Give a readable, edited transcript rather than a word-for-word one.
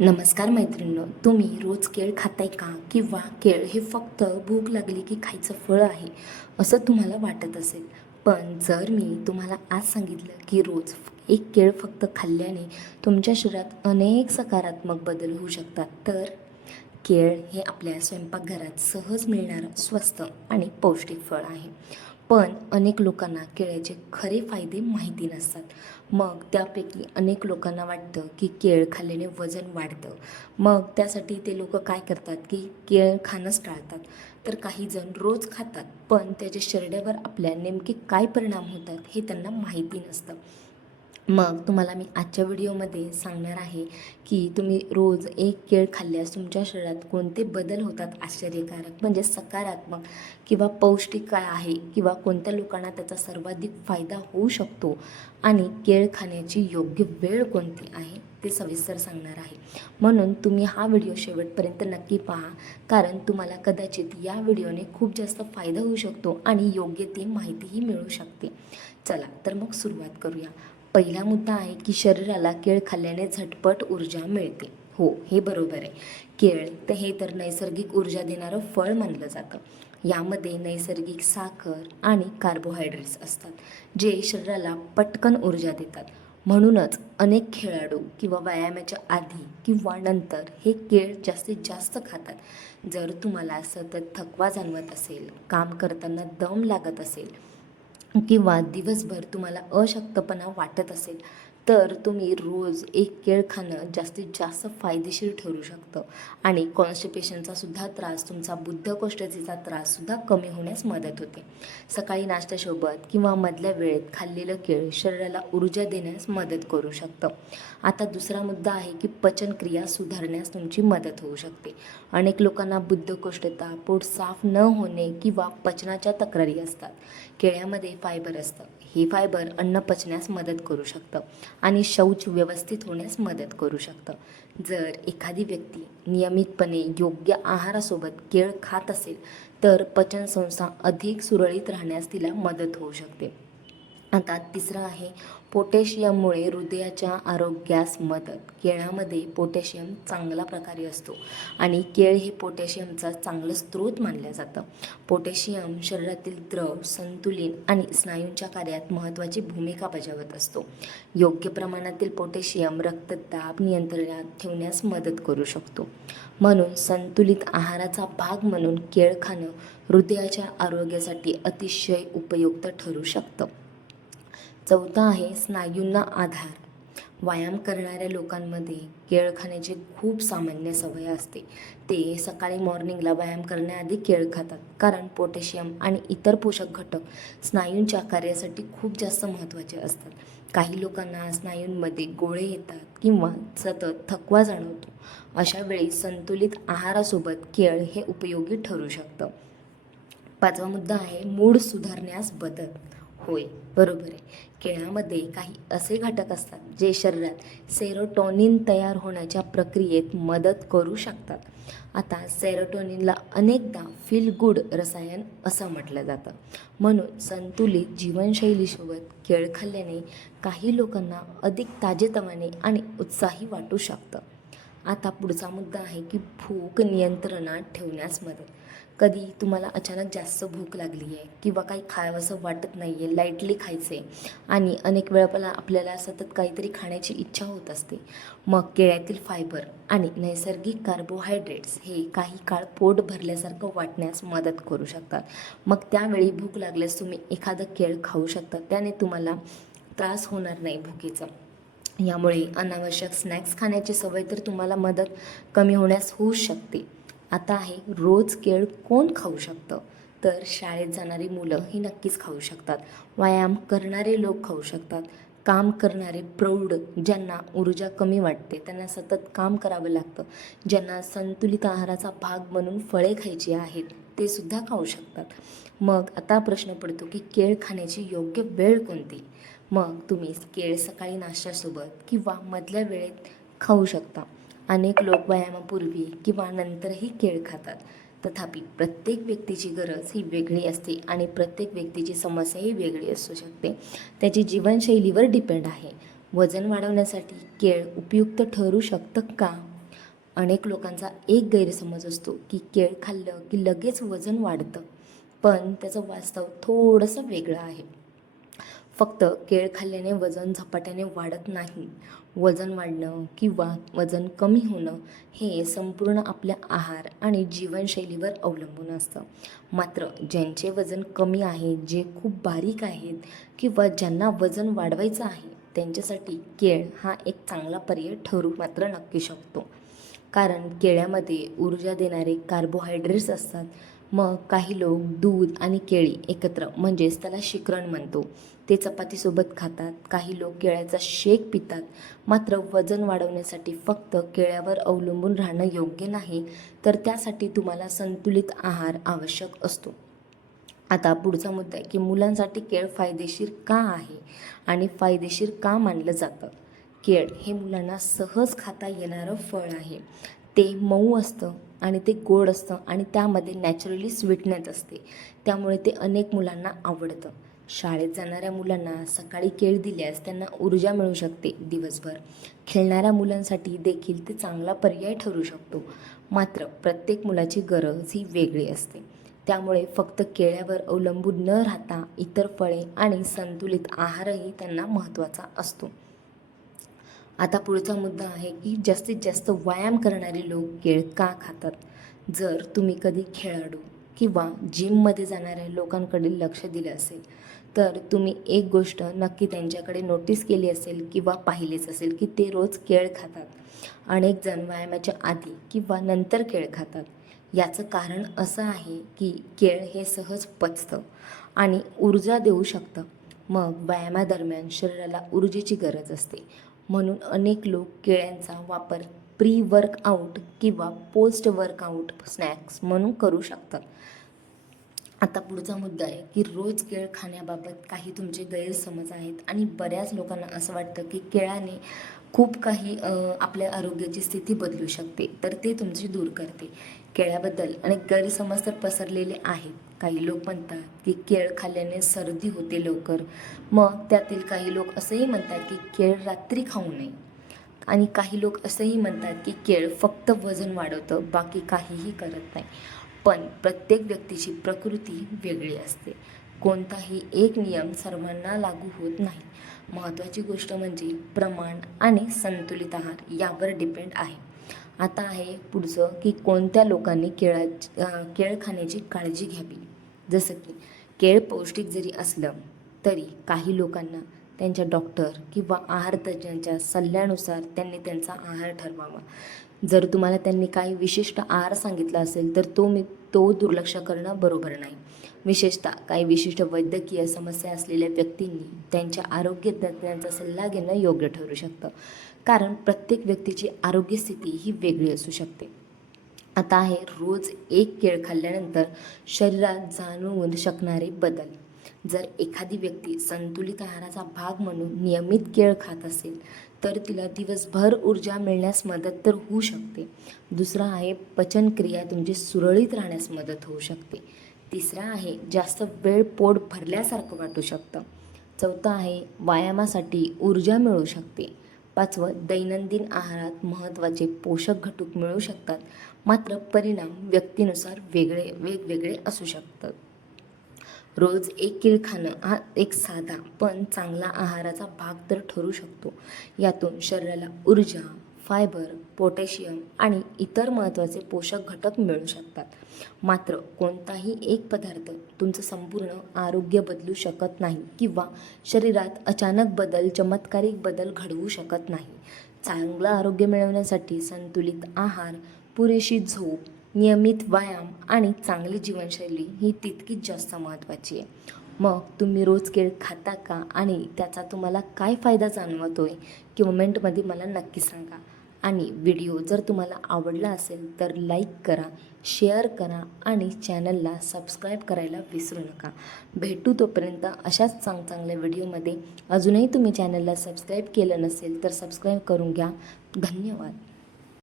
नमस्कार मैत्रिणींनो, तुम्ही रोज केळ खाताय का? किंवा केळ हे फक्त भूक लागली की खायचं फळ आहे असं तुम्हाला वाटत असेल. पण जर मी तुम्हाला आज सांगितलं की रोज एक केळ फक्त खाल्ल्याने तुमच्या शरीरात अनेक सकारात्मक बदल होऊ शकतात, तर केळ हे आपल्या स्वयंपाकघरात सहज मिळणारं स्वस्त आणि पौष्टिक फळ आहे. पण अनेक लोकांना केळ्याचे खरे फायदे माहिती नसतात. मग त्यापैकी अनेक लोकांना वाटतं की केळ खाल्ल्याने वजन वाढतं. मग त्यासाठी ते लोक काय करतात की केळ खाणंच टाळतात. तर काही जण रोज खातात, पण त्याच्या शरीरावर आपल्या नेमके काय परिणाम होतात हे त्यांना माहिती नसतं. मग तुम्हाला मी आजच्या व्हिडिओमध्ये सांगणार आहे की तुम्ही रोज एक केळ खाल्ल्यास तुमच्या शरीरात कोणते बदल होतात आश्चर्यकारक, म्हणजे सकारात्मक किंवा पौष्टिक काय आहे, किंवा कोणत्या लोकांना त्याचा सर्वाधिक फायदा होऊ शकतो, आणि केळ खाण्याची योग्य वेळ कोणती आहे ते सविस्तर सांगणार आहे. म्हणून तुम्ही हा व्हिडिओ शेवटपर्यंत नक्की पहा, कारण तुम्हाला कदाचित या व्हिडिओने खूप जास्त फायदा होऊ शकतो आणि योग्य ती माहितीही मिळू शकते. चला तर मग सुरुवात करूया. पहिला मुद्दा आहे की शरीराला केळ खाल्ल्याने झटपट ऊर्जा मिळते. हो, हे बरोबर आहे. केळ तर नैसर्गिक ऊर्जा देणारं फळ मानलं जातं. यामध्ये नैसर्गिक साखर आणि कार्बोहायड्रेट्स असतात, जे शरीराला पटकन ऊर्जा देतात. म्हणूनच अनेक खेळाडू किंवा व्यायामाच्या आधी किंवा नंतर हे केळ जास्तीत जास्त खातात. जर तुम्हाला सतत थकवा जाणवत असेल, काम करताना दम लागत असेल किंवा दिवसभर तुम्हाला अशक्तपणा वाटत असेल, तर तुम्ही रोज एक केळ खाणं जास्तीत जास्त फायदेशीर ठरू शकतं. आणि कॉन्स्टिपेशनचा सुद्धा त्रास, तुमचा बद्धकोष्ठतेचा त्राससुद्धा कमी होण्यास मदत होते. सकाळी नाश्त्यासोबत किंवा मधल्या वेळेत खाल्लेलं केळ शरीराला ऊर्जा देण्यास मदत करू शकतं. आता दुसरा मुद्दा आहे की पचनक्रिया सुधारण्यास तुमची मदत होऊ शकते. अनेक लोकांना बद्धकोष्ठता, पोट साफ न होणे किंवा पचनाच्या तक्रारी असतात. केळ्यामध्ये फायबर असतं. हे फायबर अन्न पचण्यास मदत करू शकतं आणि शौच व्यवस्थित होण्यास मदत करू शकतं. जर एखादी व्यक्ती नियमितपणे योग्य आहारासोबत केळ खात असेल, तर पचनसंस्था अधिक सुरळीत राहण्यास तिला मदत होऊ शकते. आता तिसरं आहे पोटॅशियममुळे हृदयाच्या आरोग्यास मदत. केळ्यामध्ये पोटॅशियम चांगल्या प्रकारे असतो आणि केळ हे पोटॅशियमचा चांगलं स्रोत मानलं जातं. पोटॅशियम शरीरातील द्रव संतुलन आणि स्नायूंच्या कार्यात महत्त्वाची भूमिका बजावत असतो. योग्य प्रमाणातील पोटॅशियम रक्तदाब नियंत्रणात ठेवण्यास मदत करू शकतो. म्हणून संतुलित आहाराचा भाग म्हणून केळ खाणं हृदयाच्या आरोग्यासाठी अतिशय उपयुक्त ठरू शकतं. चौथा आहे स्नायूंना आधार. व्यायाम करणाऱ्या लोकांमध्ये केळ खाण्याची खूप सामान्य सवय असते. ते सकाळी मॉर्निंगला व्यायाम करण्याआधी केळ खातात, कारण पोटॅशियम आणि इतर पोषक घटक स्नायूंच्या कार्यासाठी खूप जास्त महत्त्वाचे असतात. काही लोकांना स्नायूंमध्ये गोळे येतात किंवा सतत थकवा जाणवतो. अशा वेळी संतुलित आहारासोबत केळ हे उपयोगी ठरू शकतं. पाचवा मुद्दा आहे मूड सुधारण्यास बदल. होय, बरोबर आहे. केळ्यामध्ये काही असे घटक असतात जे शरीरात सेरोटोनिन तयार होण्याच्या प्रक्रियेत मदत करू शकतात. आता सेरोटोनिनला अनेकदा फील गुड रसायन असं म्हटलं जातं. म्हणून संतुलित जीवनशैलीसोबत केळ खाल्ल्याने काही लोकांना अधिक ताजेतवाने आणि उत्साही वाटू शकतं. आता पुढचा मुद्दा आहे की भूक नियंत्रणात ठेवण्यास मदत. कधी तुम्हाला अचानक जास्त भूक लागली आहे किंवा काही खावंसं वाटत नाही आहे, लाईटली खायचं आहे, आणि अनेक वेळा आपल्याला सतत काहीतरी खाण्याची इच्छा होत असते. मग केळ्यातील फायबर आणि नैसर्गिक कार्बोहायड्रेट्स हे काही काळ पोट भरल्यासारखं वाटण्यास मदत करू शकतात. मग त्यावेळी भूक लागल्यास तुम्ही एखादं केळ खाऊ शकता. त्याने तुम्हाला त्रास होणार नाही भुकेचा. यामुळे अनावश्यक स्नॅक्स खाण्याची सवय तर तुम्हाला मदत कमी होण्यास होऊ शकते. आता आहे रोज केळ कोण खाऊ शकतं? तर शाळेत जाणारी मुलं ही नक्कीच खाऊ शकतात. व्यायाम करणारे लोक खाऊ शकतात. काम करणारे प्रौढ, ज्यांना ऊर्जा कमी वाटते, त्यांना सतत काम करावं लागतं, ज्यांना संतुलित आहाराचा भाग म्हणून फळे खायची आहेत, ते सुद्धा खाऊ शकतात. मग आता प्रश्न पडतो की केळ खाण्याची योग्य वेळ कोणती? मग तुम्ही केळ सकाळी नाश्त्यासोबत किंवा मधल्या वेळेत खाऊ शकता. अनेक लोक व्यायामापूर्वी किंवा नंतरही केळ खातात. तथापि प्रत्येक व्यक्तीची गरज ही वेगळी असते आणि प्रत्येक व्यक्तीची समस्याही वेगळी असू शकते. त्याची जीवनशैलीवर डिपेंड आहे. वजन वाढवण्यासाठी केळ उपयुक्त ठरू शकतं का? अनेक लोकांचा एक गैरसमज असतो की केळ खाल्लं की लगेच वजन वाढतं, पण त्याचं वास्तव थोडंसं वेगळं आहे. फक्त केळ खाल्ल्याने वजन झपाट्याने वाढत नाही. वजन वाढणं किंवा वजन कमी होणं हे संपूर्ण आपल्या आहार आणि जीवनशैलीवर अवलंबून असतं. मात्र ज्यांचे वजन कमी आहे, जे खूप बारीक आहेत किंवा ज्यांना वजन वाढवायचं आहे, त्यांच्यासाठी केळ हा एक चांगला पर्याय ठरू मात्र नक्की शकतो. कारण केळ्यामध्ये ऊर्जा देणारे कार्बोहायड्रेट्स असतात. मग काही लोक दूध आणि केळी एकत्र म्हणजेच त्याला शिकरण म्हणतो, ते चपातीसोबत खातात. काही लोक केळ्याचा शेक पितात. मात्र वजन वाढवण्यासाठी फक्त केळ्यावर अवलंबून राहणं योग्य नाही, तर त्यासाठी तुम्हाला संतुलित आहार आवश्यक असतो. आता पुढचा मुद्दा आहे की मुलांसाठी केळ फायदेशीर का आहे आणि फायदेशीर का मानलं जातं. केळ हे मुलांना सहज खाता येणारं फळ आहे. ते मऊ असतं आणि ते गोड असतं आणि त्यामध्ये नॅचरली स्वीटनेस असते. त्यामुळे ते अनेक मुलांना आवडतं. शाळेत जाणाऱ्या मुलांना सकाळी केळ दिल्यास त्यांना ऊर्जा मिळू शकते दिवसभर. खेळणाऱ्या मुलांसाठी देखील ते चांगला पर्याय ठरू शकतो. मात्र प्रत्येक मुलाची गरज ही वेगळी असते. त्यामुळे फक्त केळ्यावर अवलंबून न राहता इतर फळे आणि संतुलित आहारही त्यांना महत्त्वाचा असतो. आता पुढचा मुद्दा आहे की जास्तीत जास्त व्यायाम करणारे लोक केळ का खातात. जर तुम्ही कधी खेळाडू किंवा जिममध्ये जाणाऱ्या लोकांकडे लक्ष दिलं असेल, तर तुम्ही एक गोष्ट नक्की त्यांच्याकडे नोटीस केली असेल किंवा पाहिलेच असेल की ते रोज केळ खातात. अनेक जण व्यायामाच्या आधी किंवा नंतर केळ खातात. याचं कारण असं आहे की केळ हे सहज पचतं आणि ऊर्जा देऊ शकतं. मग व्यायामादरम्यान शरीराला ऊर्जेची गरज असते. म्हणून अनेक लोक केळ्यांचा वापर प्री वर्कआउट किंवा पोस्ट वर्कआउट स्नॅक्स म्हणून करू शकतात. आता पुढचा मुद्दा आहे की रोज केळ खाण्याबाबत काही तुमचे गैरसमज आहेत आणि बऱ्याच लोकांना असं वाटतं की केळाने खूप काही आपल्या आरोग्याची स्थिती बदलू शकते, तर ते तुमची दूर करते. केळ्याबद्दल अनेक गैरसमज तर पसरलेले आहेत. काही लोक म्हणतात की केळ खाल्ल्याने सर्दी होते लवकर. मग त्यातील काही लोक असंही म्हणतात की केळ रात्री खाऊ नये आणि काही लोक असंही म्हणतात की केळ फक्त वजन वाढवतं, बाकी काहीही करत नाही. पण प्रत्येक व्यक्तीची प्रकृती वेगळी असते. कोणताही एक नियम सर्वांना लागू होत नाही. महत्त्वाची गोष्ट म्हणजे प्रमाण आणि संतुलित आहार यावर डिपेंड आहे. आता आहे पुढचं की कोणत्या लोकांनी केळ खाण्याची काळजी घ्यावी. जसं की केळ पौष्टिक जरी असलं तरी काही लोकांना त्यांच्या डॉक्टर किंवा आहार तज्ज्ञांच्या सल्ल्यानुसार त्यांनी त्यांचा आहार ठरवावा. जर तुम्हाला त्यांनी काही विशिष्ट आहार सांगितला असेल तर तो दुर्लक्ष करणं बरोबर नाही. विशेषतः काही विशिष्ट वैद्यकीय समस्या असलेल्या व्यक्तींनी त्यांच्या आरोग्य तज्ज्ञांचा सल्ला घेणं योग्य ठरू शकतं. कारण प्रत्येक व्यक्तीची आरोग्यस्थिती ही वेगळी असू शकते. आता आहे रोज एक केळ खाल्ल्यानंतर शरीरात जाणवू शकणारे बदल. जर एखादी व्यक्ती संतुलित आहाराचा भाग म्हणून नियमित केळ खात असेल तर तिला दिवसभर ऊर्जा मिळण्यास मदत तर होऊ शकते. दुसरा आहे पचनक्रिया तुमची सुरळीत राहण्यास मदत होऊ शकते. तिसरा आहे जास्त वेळ पोट भरल्यासारखं वाटू शकतं. चौथा आहे व्यायामासाठी ऊर्जा मिळू शकते. पाचवं दैनंदिन आहारात महत्त्वाचे पोषक घटक मिळू शकतात. मात्र परिणाम व्यक्तीनुसार वेगवेगळे असू शकतात. रोज एक केळ खाणं हा एक साधा पण चांगला आहाराचा भाग तर ठरू शकतो. यातून शरीराला ऊर्जा, फायबर, पोटॅशियम आणि इतर महत्त्वाचे पोषक घटक मिळू शकतात. मात्र कोणताही एक पदार्थ तुमचं संपूर्ण आरोग्य बदलू शकत नाही किंवा शरीरात अचानक चमत्कारिक बदल घडवू शकत नाही. चांगलं आरोग्य मिळवण्यासाठी संतुलित आहार, पुरेशी झोप, नियमित व्यायाम आणि चांगली जीवनशैली ही तितकीच जास्त महत्त्वाची आहे. मग तुम्ही रोज केळ खाता का आणि त्याचा तुम्हाला काय फायदा जाणवतोय कमेंटमध्ये मला नक्की सांगा. आणि व्हिडिओ जर तुम्हाला आवडला असेल तर लाईक करा, शेअर करा आणि चॅनलला सबस्क्राईब करायला विसरू नका. भेटू तोपर्यंत अशाच चांगल्या व्हिडिओमध्ये. अजूनही तुम्ही चॅनलला सबस्क्राईब केलं नसेल तर सबस्क्राईब करून घ्या. धन्यवाद.